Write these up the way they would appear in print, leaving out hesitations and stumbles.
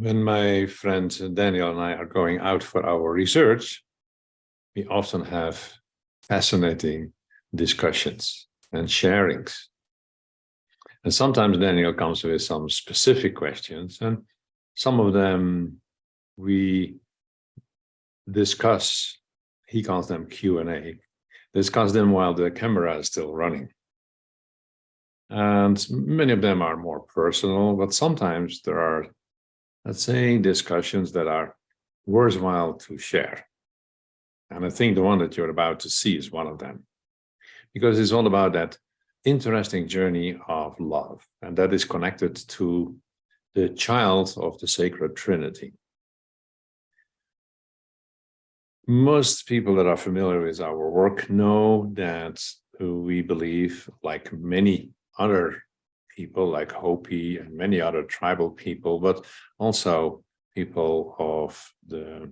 When my friend Daniel and I are going out for our research, we often have fascinating discussions and sharings. And sometimes Daniel comes with some specific questions, and some of them we discuss. He calls them Q&A. Discuss them while the camera is still running. And many of them are more personal, but sometimes there are, let's say, discussions that are worthwhile to share. And I think the one that you're about to see is one of them, because it's all about that interesting journey of love, and that is connected to the child of the Sacred Trinity. Most people that are familiar with our work know that we believe, like many other people, like Hopi and many other tribal people, but also people of the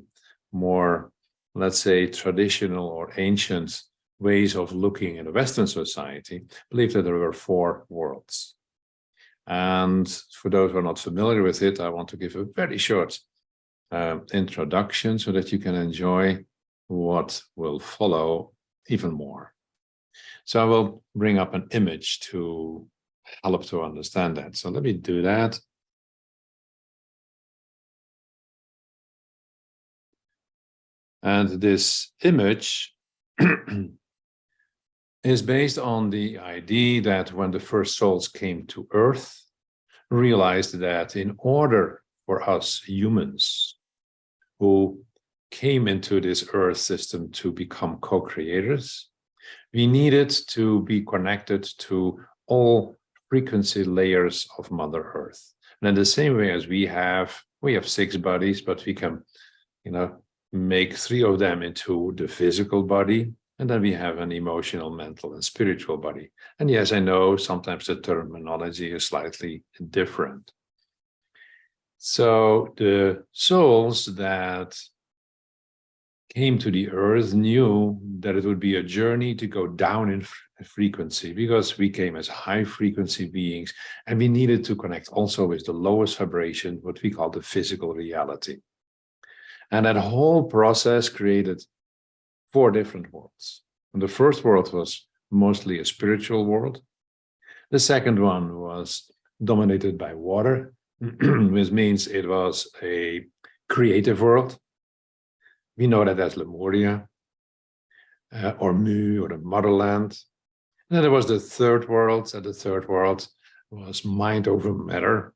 more, let's say, traditional or ancient ways of looking at a Western society, believe that there were 4 worlds. And for those who are not familiar with it, I want to give a very short introduction so that you can enjoy what will follow even more. So I will bring up an image to help to understand that. So let me do that. And this image is based on the idea that when the first souls came to Earth, realized that in order for us humans who came into this Earth system to become co-creators, we needed to be connected to all frequency layers of Mother Earth. And in the same way as we have 6 bodies, but we can, make 3 of them into the physical body, and then we have an emotional, mental, and spiritual body. And yes, I know sometimes the terminology is slightly different. So the souls that came to the Earth knew that it would be a journey to go down in frequency, because we came as high frequency beings, and we needed to connect also with the lowest vibration, what we call the physical reality. And that whole process created 4 different worlds. And the first world was mostly a spiritual world. The second one was dominated by water, which means it was a creative world. We know that as Lemuria, or Mu, or the motherland. And then there was the third world, and the third world was mind over matter,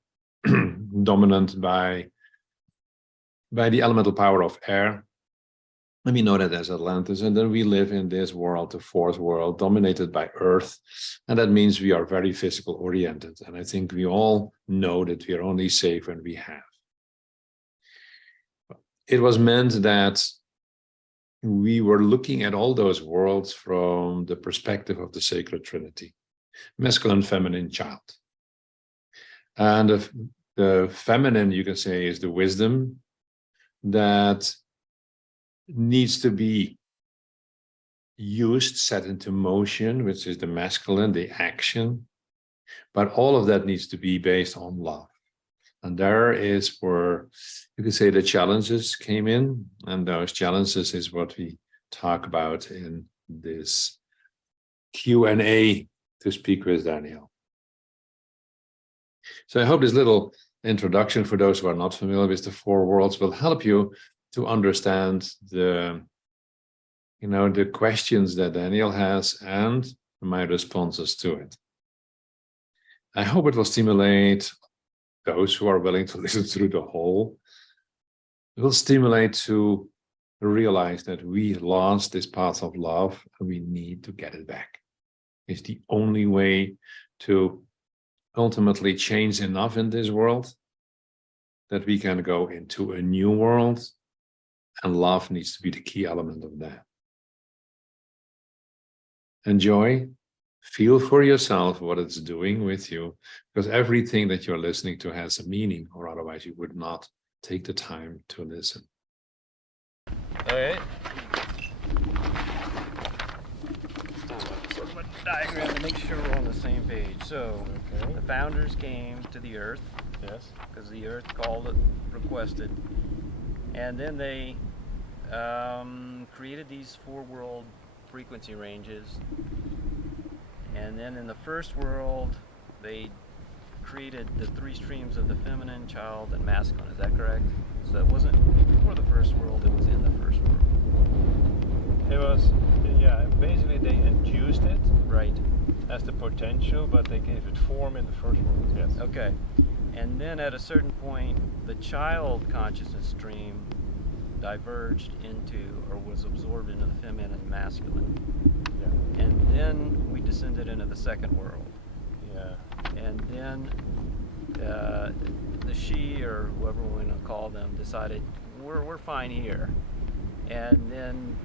dominant by the elemental power of air. And we know that as Atlantis. And then we live in this world, the 4th world, dominated by Earth. And that means we are very physical oriented. And I think we all know that we are only safe when we have. It was meant that we were looking at all those worlds from the perspective of the Sacred Trinity, masculine, feminine, child. And the feminine, you can say, is the wisdom that needs to be used, set into motion, which is the masculine, the action. But all of that needs to be based on love. And there is where you could say the challenges came in. And those challenges is what we talk about in this Q&A to speak with Daniel. So I hope this little introduction for those who are not familiar with the 4 worlds will help you to understand the questions that Daniel has and my responses to it. I hope it will stimulate those who are willing to listen through the whole. It will stimulate to realize that we lost this path of love and we need to get it back. It's the only way to ultimately change enough in this world that we can go into a new world, and love needs to be the key element of that. Enjoy, feel for yourself what it's doing with you, because everything that you're listening to has a meaning, or otherwise you would not take the time to listen. Okay. Sort of a diagram make sure we're on the same page. So, Okay. the founders came to the Earth Yes. because the Earth called it, requested, and then they created these 4 world frequency ranges. And then in the first world, they created the 3 streams of the feminine, child, and masculine. Is that correct? So it wasn't before the first world, it was in the first world. It was, yeah, basically they induced it Right. as the potential, but they gave it form in the first world. Yes. Okay. And then at a certain point, the child consciousness stream diverged into or was absorbed into the feminine and masculine. Yeah. And then we descended into the second world. Yeah. And then the she, or whoever we're going to call them, decided we're fine here. And then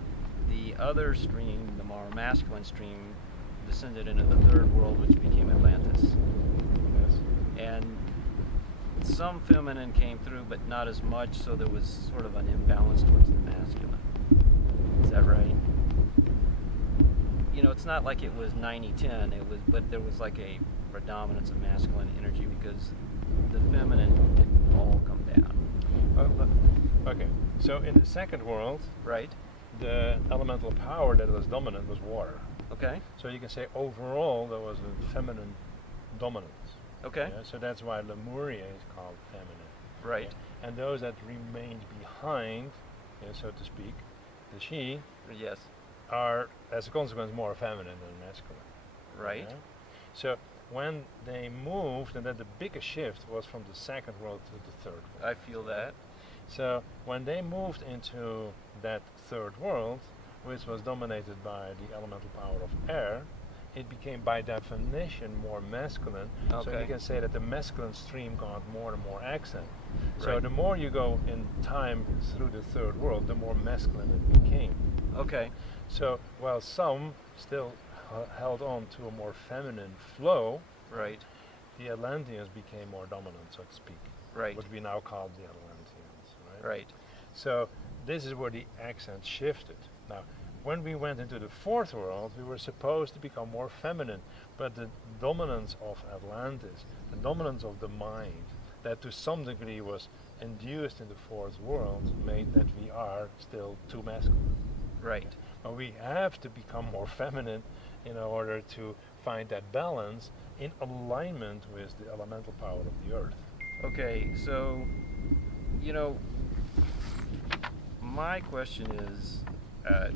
the other stream, the more masculine stream, descended into the third world, which became Atlantis. Yes. And some feminine came through, but not as much, so there was sort of an imbalance towards the masculine. Is that right? You know, it's not like it was 90-10, but there was like a predominance of masculine energy because the feminine didn't all come down. Okay. So in the second world, Right? the elemental power that was dominant was water. Okay. So you can say overall there was a feminine dominance. Okay. Yeah? So that's why Lemuria is called feminine. Right. Yeah? And those that remained behind, yeah, so to speak, the she, Yes. are as a consequence more feminine than masculine. Right. Yeah? So when they moved, and then the biggest shift was from the second world to the third world. I feel that. So when they moved into that third world, which was dominated by the elemental power of air, it became by definition more masculine. So Okay. you can say that the masculine stream got more and more accent. So Right. the more you go in time through the third world, the more masculine it became. Okay. So while some still held on to a more feminine flow, Right. the Atlanteans became more dominant, so to speak. Right. What we now call the Atlanteans, right? Right. So this is where the accent shifted. Now, when we went into the fourth world, we were supposed to become more feminine, but the dominance of Atlantis, the dominance of the mind, that to some degree was induced in the fourth world, made that we are still too masculine. Right. But we have to become more feminine in order to find that balance in alignment with the elemental power of the earth. Okay, so, you know, my question is,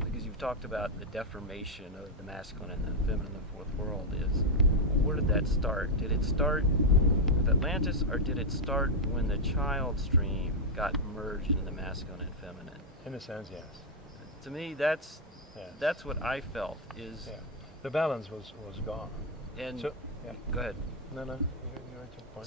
because you've talked about the deformation of the masculine and the feminine in the fourth world, is where did that start? Did it start with Atlantis, or did it start when the child stream got merged in the masculine and feminine? In a sense, yes. To me, that's Yes. what I felt is, Yeah. The balance was gone. and So, yeah. go ahead. No, you're at your point.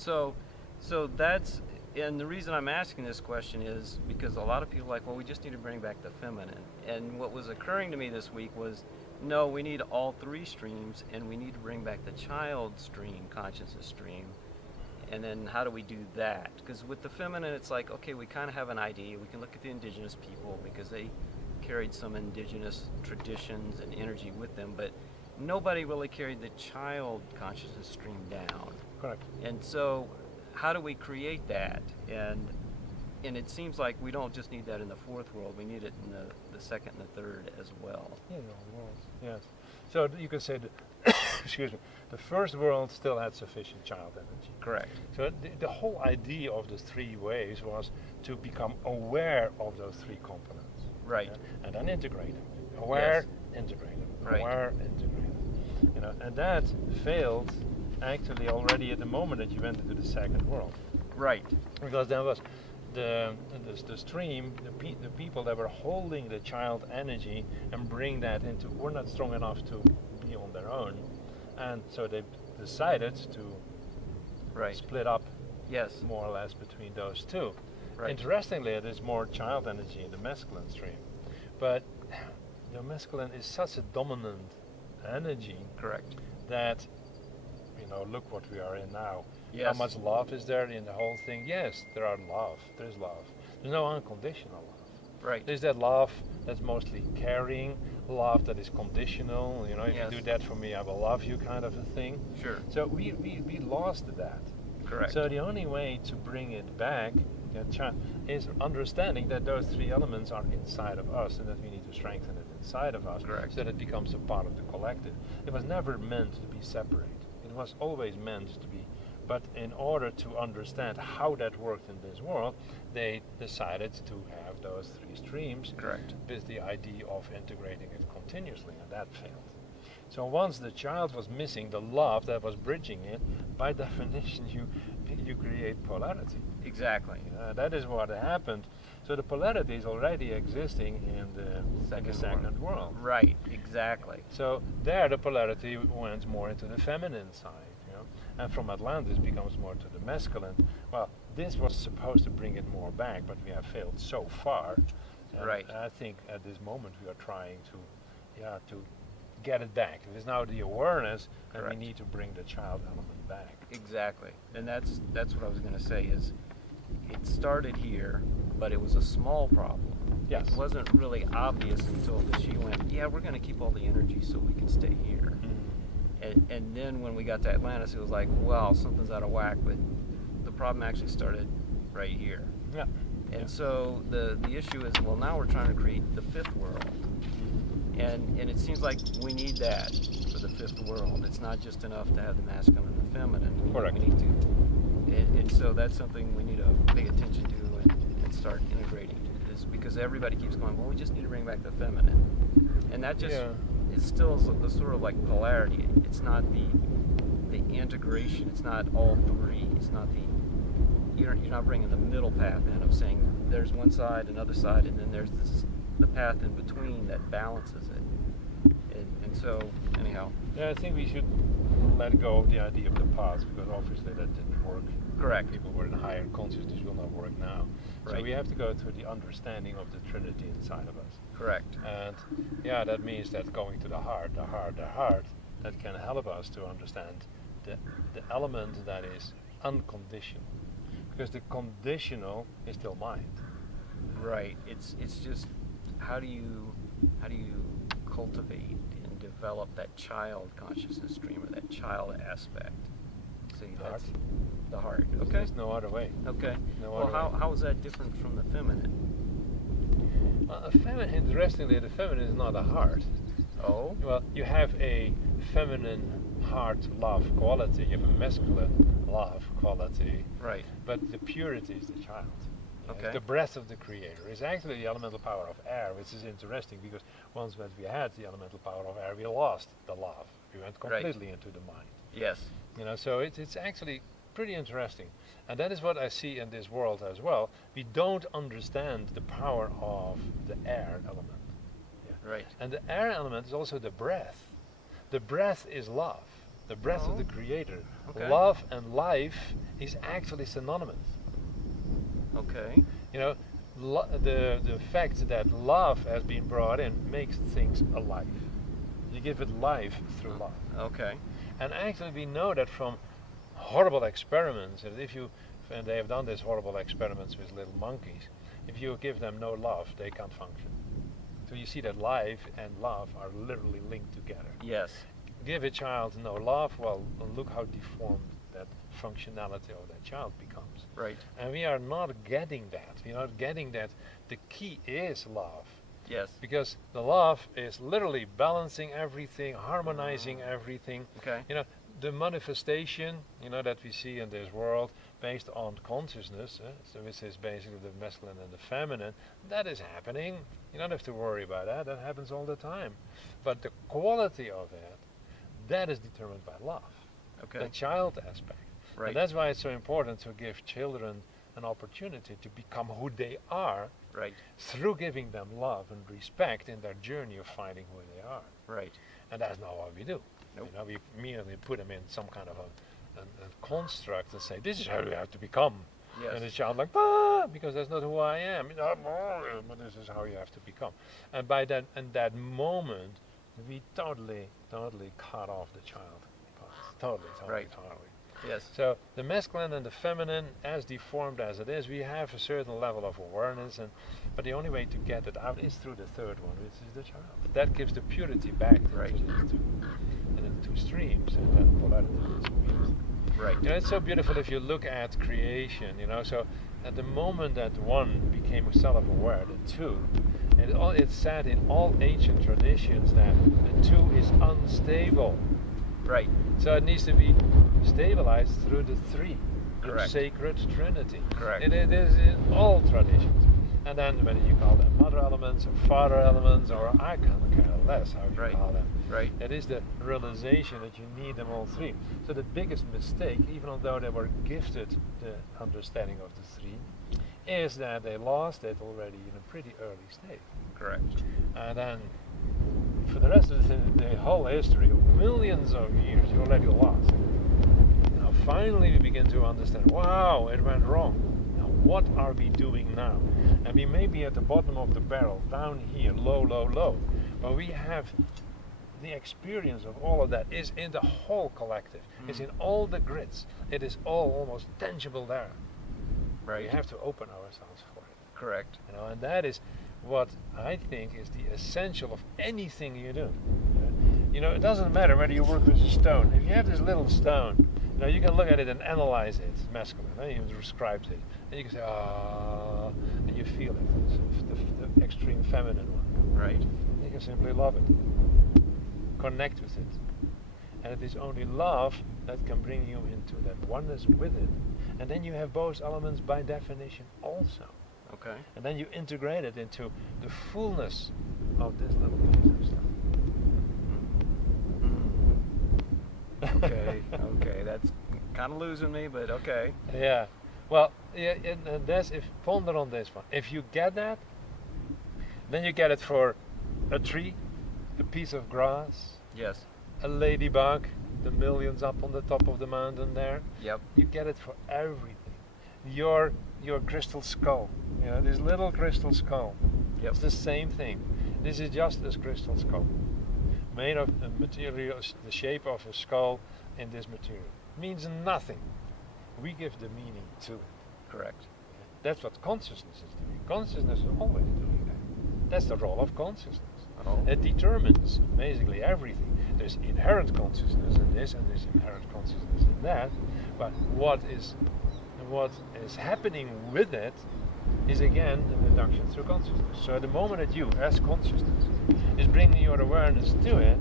So that's, and the reason I'm asking this question is because a lot of people are like, well, we just need to bring back the feminine. And what was occurring to me this week was, no, we need all 3 streams, and we need to bring back the child stream, consciousness stream. And then how do we do that? Because with the feminine, it's like, okay, we kind of have an idea. We can look at the indigenous people because they carried some indigenous traditions and energy with them, but nobody really carried the child consciousness stream down. Correct. And so, how do we create that? And it seems like we don't just need that in the fourth world, we need it in the second and the third as well. Yeah, the world. Yes. So you could say that, excuse me, the first world still had sufficient child energy. Correct. So the whole idea of the 3 waves was to become aware of those 3 components. Right. Yeah? And then integrate them. Aware, integrate them. Right. Aware, integrate them. And that failed actually already at the moment that you went into the second world. Right. Because there was the stream, the people that were holding the child energy and bring that into, were not strong enough to be on their own. And so they decided to Right. split up Yes. more or less between those 2. Right. Interestingly, there's more child energy in the masculine stream. But the masculine is such a dominant energy Correct. that, look what we are in now. Yes. How much love is there in the whole thing? Yes, there's love. There's no unconditional love. Right. There's that love that's mostly caring, love that is conditional. You know, if Yes. you do that for me, I will love you, kind of a thing. Sure. So we lost that. Correct. So the only way to bring it back is understanding that those three elements are inside of us and that we need to strengthen it inside of us Correct. so that it becomes a part of the collective. It was never meant to be separate. It was always meant to be. But in order to understand how that worked in this world, they decided to have those three streams Correct. with the idea of integrating it continuously, and that failed. So once the child was missing the love that was bridging it, by definition you create polarity. Exactly. That is what happened. So the polarity is already existing in the second world. Right. Exactly. So there the polarity went more into the feminine side, you know, and from Atlantis becomes more to the masculine. Well, this was supposed to bring it more back, but we have failed so far. And Right. I think at this moment we are trying to get it back. It is now the awareness that we Correct. need to bring the child element back. Exactly. And that's what I was going to say is it started here, but it was a small problem. Yes. It wasn't really obvious until that she went, yeah, we're going to keep all the energy so we can stay here. And then when we got to Atlantis, it was like, well, something's out of whack, but the problem actually started right here. Yeah. And Yeah. so the issue is, well, now we're trying to create the fifth world. And it seems like we need that for the fifth world. It's not just enough to have the masculine and the feminine. Correct. We need to, and so that's something we need to pay attention to and start integrating. Is because everybody keeps going, well, we just need to bring back the feminine, and that just is still a sort of like polarity. It's not the integration. It's not all three. It's not you're not bringing the middle path in of saying there's one side, another side, and then there's the path in between that balances it. And so, anyhow. Yeah, I think we should let go of the idea of the past because obviously that didn't work. Correct. People were in higher consciousness will not work now. So Right. we have to go to the understanding of the Trinity inside of us. Correct. And yeah, that means that going to the heart, that can help us to understand the element that is unconditional. Because the conditional is still mind. Right. It's just how do you cultivate and develop that child consciousness stream or that child aspect? See, The that's heart. the heart. Because Okay. There's no other way. Okay. No Well, other way. how is that different from the feminine? Interestingly, the feminine is not a heart. Oh. Well, you have a feminine heart love quality, you have a masculine love quality, Right. but the purity is the child. Okay. The breath of the creator is actually the elemental power of air, which is interesting because once that we had the elemental power of air, we lost the love. We went Right. completely into the mind. Yes. You know, so it's actually pretty interesting. And that is what I see in this world as well. We don't understand the power of the air element. Right. And the air element is also the breath. The breath is love, the breath of the Oh. creator. Okay. Love and life is actually synonymous. Okay. You know, the fact that love has been brought in makes things alive. You give it life through love. Okay. And actually we know that from horrible experiments, that and they have done these horrible experiments with little monkeys, if you give them no love, they can't function. So you see that life and love are literally linked together. Yes. Give a child no love, well, look how deformed that functionality of that child becomes. Right. And we are not getting that. We are not getting that the key is love. Yes. Because the love is literally balancing everything, harmonizing everything. Okay. You know, the manifestation, you know, that we see in this world based on consciousness, so which is basically the masculine and the feminine, that is happening. You don't have to worry about that. That happens all the time. But the quality of it, that is determined by love. Okay. The child aspect. Right. And that's why it's so important to give children an opportunity to become who they are Right. through giving them love and respect in their journey of finding who they are. Right. And that's not what we do. Nope. You know, we immediately put them in some kind of a construct and say, this is how you have to become. Yes. And the child like, ah, because that's not who I am. You know, but this is how you have to become. And by that, in that moment, we totally cut off the child. Totally. Right. Yes. So the masculine and the feminine, as deformed as it is, we have a certain level of awareness, but the only way to get it out is through the third one, which is the child. That gives the purity back Right. to the two streams, and then polarity disappears. Right. You know, it's so beautiful if you look at creation, you know, so at the moment that one became self-aware, the two, it's said in all ancient traditions that the two is unstable. Right. So it needs to be stabilized through the three, the Correct. sacred trinity. Correct. It is in all traditions. And then whether you call them mother elements or father elements, or I kind of care less how you Right. call them. Right. It is the realization that you need them all three. So the biggest mistake, even although they were gifted the understanding of the three, is that they lost it already in a pretty early state. Correct. And then for the rest of the whole history of millions of years, you already lost. Now finally we begin to understand, wow, it went wrong. Now what are we doing now? And we may be at the bottom of the barrel, down here, low, low, low. But we have the experience of all of that is in the whole collective. It's in all the grids. It is all almost tangible there. Right. We have to open ourselves for it. Correct. You know, and that is what I think is the essential of anything you do. You know, it doesn't matter whether you work with a stone. If you have this little stone, you know, you can look at it and analyze it, masculine, you describes it, and you can say, ah, and you feel it. It's the extreme feminine one. Right. You can simply love it, connect with it, and it is only love that can bring you into that oneness with it, and then you have both elements by definition also. Okay. And then you integrate it into the fullness of this little piece of stuff. Okay. Okay. That's kind of losing me, but okay. Yeah. Well, yeah, and that's if ponder on this one. If you get that, then you get it for a tree, a piece of grass, Yes. a ladybug, the millions up on the top of the mountain there. Yep. You get it for everything. Your crystal skull, you know, this little crystal skull. Yep. It's the same thing. This is just this crystal skull, made of a material, the shape of a skull in this material. Means nothing. We give the meaning to it. Correct. That's what consciousness is doing. Consciousness is always doing that. That's the role of consciousness. Oh. It determines basically everything. There's inherent consciousness in this, and there's inherent consciousness in that. But what is happening with it is again the reduction through consciousness. So the moment that you, as consciousness, is bringing your awareness to it,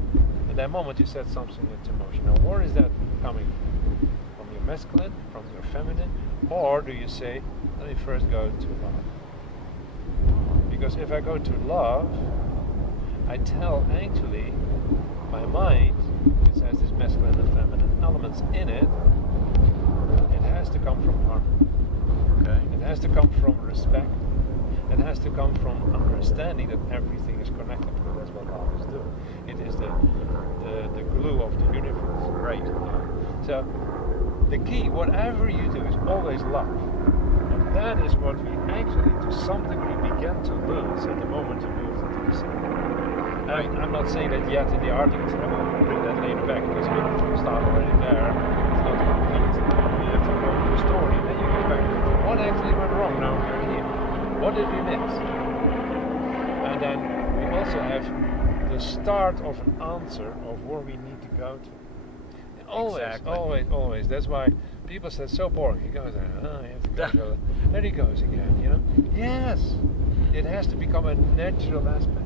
at that moment you set something into motion. Now, where is that coming from? From your masculine, from your feminine, or do you say, let me first go to love? Because if I go to love, I tell actually my mind, which has this masculine and feminine elements in it, it has to come from harmony. Okay. It has to come from respect. It has to come from understanding that everything is connected, because that's what love is doing. It is the glue of the universe. Right. So the key, whatever you do, is always love. And that is what we actually, to some degree, began to lose at the moment you moved into the city. Right. I'm not saying that yet in the articles. I will bring that later back, because we start already there. It's not complete. We have to go to the story, and then you get back to what actually went wrong. Now we're here. What did we miss? And then we also have the start of an answer of where we need to go to. And always, Exactly. always. That's why people say it's so boring. He goes there, oh, you have to go to there he goes again, you know? Yes, it has to become a natural aspect.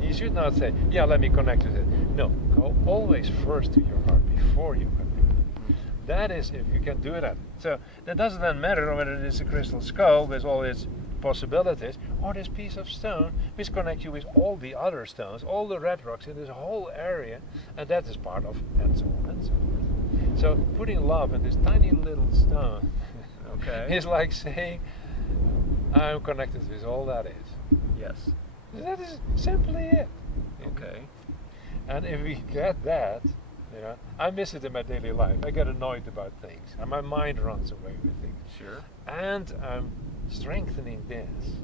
You should not say, yeah, let me connect with it. No, go always first to your heart before you connect. That is if you can do that. So that doesn't then matter whether it is a crystal skull with all its possibilities, or this piece of stone which connects you with all the other stones, all the red rocks in this whole area, and that is part of, and so on and so forth. So putting love in this tiny little stone Okay. is like saying, I'm connected with all that is. Yes. That is simply it. Okay. And if we get that, you know, I miss it in my daily life. I get annoyed about things, and my mind runs away with things. Sure. And I'm strengthening this,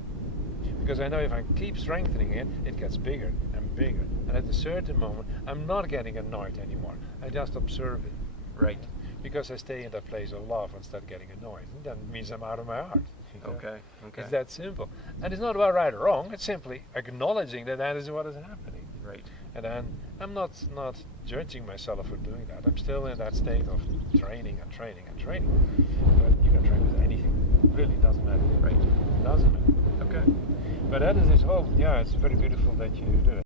because I know if I keep strengthening it, it gets bigger and bigger. And at a certain moment, I'm not getting annoyed anymore. I just observe it. Right. because I stay in that place of love and start getting annoyed. And that means I'm out of my art. Okay. Okay. It's that simple. And it's not about right or wrong, it's simply acknowledging that that is what is happening. Right. And then I'm not judging myself for doing that. I'm still in that state of training and training and training. But you can train with anything. It really doesn't matter. Right. It doesn't matter. Okay. But that is this whole, yeah, it's very beautiful that you do it.